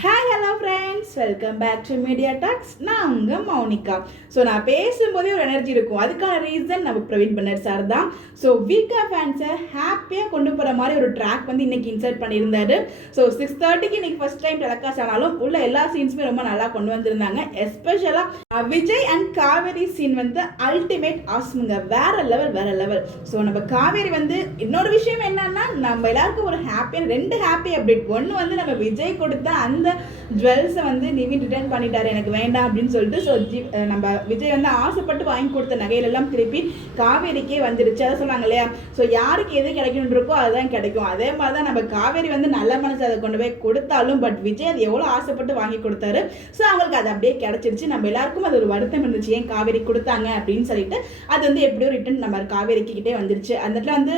Hi hello friends, welcome back to media talks. நான் உங்கள் Mounika. So நான் பேசும்போதே ஒரு எனர்ஜி இருக்கும். அதுக்கான ரீசன் நம்ம பிரவீன் பன்னர் சார் தான். ஸோ வீக்கா ஃபேன்ஸை ஹாப்பியாக கொண்டு போகிற மாதிரி ஒரு ட்ராக் வந்து இன்னைக்கு இன்சர்ட் பண்ணியிருந்தாரு. ஸோ 6:30க்கு இன்னைக்கு ஃபர்ஸ்ட் டைம் டெலகாஸ்ட் ஆனாலும் உள்ள எல்லா சீன்ஸுமே ரொம்ப நல்லா கொண்டு வந்திருந்தாங்க. எஸ்பெஷலாக விஜய் அண்ட் காவேரி சீன் வந்து அல்டிமேட் ஆஸ்முங்க. வேற லெவல். ஸோ நம்ம காவேரி வந்து இன்னொரு விஷயம் என்னன்னா, நம்ம எல்லாருக்கும் ஒரு ஹாப்பியான 2 ஹாப்பி அப்டேட். ஒன்று வந்து நம்ம விஜய் கொடுத்த அந்த ஜுவல்ஸை வந்து நிவின் ரிட்டர்ன் பண்ணிட்டாரு, எனக்கு வேண்டாம் அப்படின்னு சொல்லிட்டு. ஸோ நம்ம விஜய் வந்து ஆசைப்பட்டு வாங்கி கொடுத்த நகையிலெல்லாம் திருப்பி காவேரிக்கே வந்துடுச்சு. அதை சொன்னாங்க இல்லையா, ஸோ யாருக்கு எது கிடைக்கணும் இருக்கோ அதுதான் கிடைக்கும். அதே மாதிரி தான் நம்ம காவேரி வந்து நல்ல மனசு அதை கொண்டு போய் கொடுத்தாலும், பட் விஜய் அது எவ்வளோ ஆசைப்பட்டு வாங்கி கொடுத்தாரு. ஸோ அவங்களுக்கு அது அப்படியே கிடைச்சிருச்சு. நம்ம எல்லாருக்கும் அது ஒரு வருத்தம் இருந்துச்சு, ஏன் காவேரி கொடுத்தாங்க அப்படின்னு சொல்லிட்டு. அது வந்து எப்படியோ ரிட்டர்ன் நம்ம காவேரிக்கு கிட்டே வந்துருச்சு. அந்த இடத்துல வந்து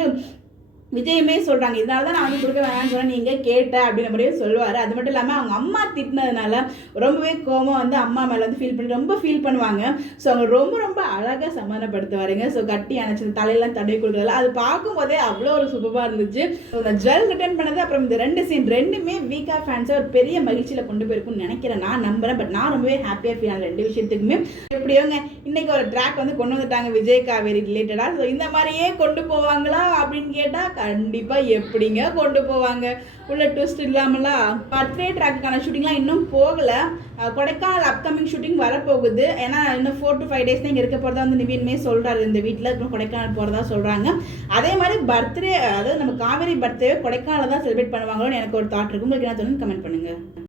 விஜயமே சொல்கிறாங்க, இதனால தான் நான் வந்து கொடுக்க வேணாம்னு சொன்னேன், நீங்கள் கேட்ட அப்படின்ற மாதிரியே சொல்லுவார். அது மட்டும் இல்லாமல் அவங்க அம்மா திட்டினதுனால ரொம்பவே கோபம் வந்து அம்மா மேலே வந்து ரொம்ப ஃபீல் பண்ணுவாங்க. ஸோ அவங்க ரொம்ப அழகாக சமாதானப்படுத்துவாருங்க. ஸோ கட்டி அணைச்சி தலையெல்லாம் தடவி கொடுக்குறதுல அது பார்க்கும்போதே அவ்வளோ ஒரு சூப்பராக இருந்துச்சு. அந்த ஜுவல் ரிட்டர்ன் பண்ணது, அப்புறம் இந்த 2 சீன் ரெண்டுமே வீக்கா ஃபேன்ஸை ஒரு பெரிய மகிழ்ச்சியில் கொண்டு போயிருக்குன்னு நினைக்கிறேன், நான் நம்புகிறேன். பட் நான் ரொம்பவே ஹாப்பியாக ஃபீல் ஆன 2 விஷயத்துக்குமே. எப்படியோங்க இன்னைக்கு ஒரு ட்ராக் வந்து கொண்டு வந்துட்டாங்க விஜய் காவேரி ரிலேட்டடாக. ஸோ இந்த மாதிரியே கொண்டு போவாங்களா அப்படின்னு கேட்டால் கண்டிப்பா எப்படிங்க கொண்டு போவாங்க. உள்ள ட்விஸ்ட் இல்லாமலா பர்த்டே ட்ராக்குக்கான ஷூட்டிங்லாம் இன்னும் போகல. கொடைக்கானல் அப்கமிங் ஷூட்டிங் வரப்போகுது. ஏன்னா இன்னும் 4 to 5 days தான் இங்கே இருக்க போகிறதா வந்து நிவின்மே சொல்கிறாரு. இந்த வீட்டில் இப்போ கொடைக்கானல் போகிறதா சொல்கிறாங்க. அதே மாதிரி பர்த்டே, அதாவது நம்ம காவேரி பர்த்டே கொடைக்கானல் தான் செலிப்ரேட் பண்ணுவாங்களோன்னு எனக்கு ஒரு தாட் இருக்கு. உங்களுக்கு என்ன தோணுன்னு கமெண்ட் பண்ணுங்கள்.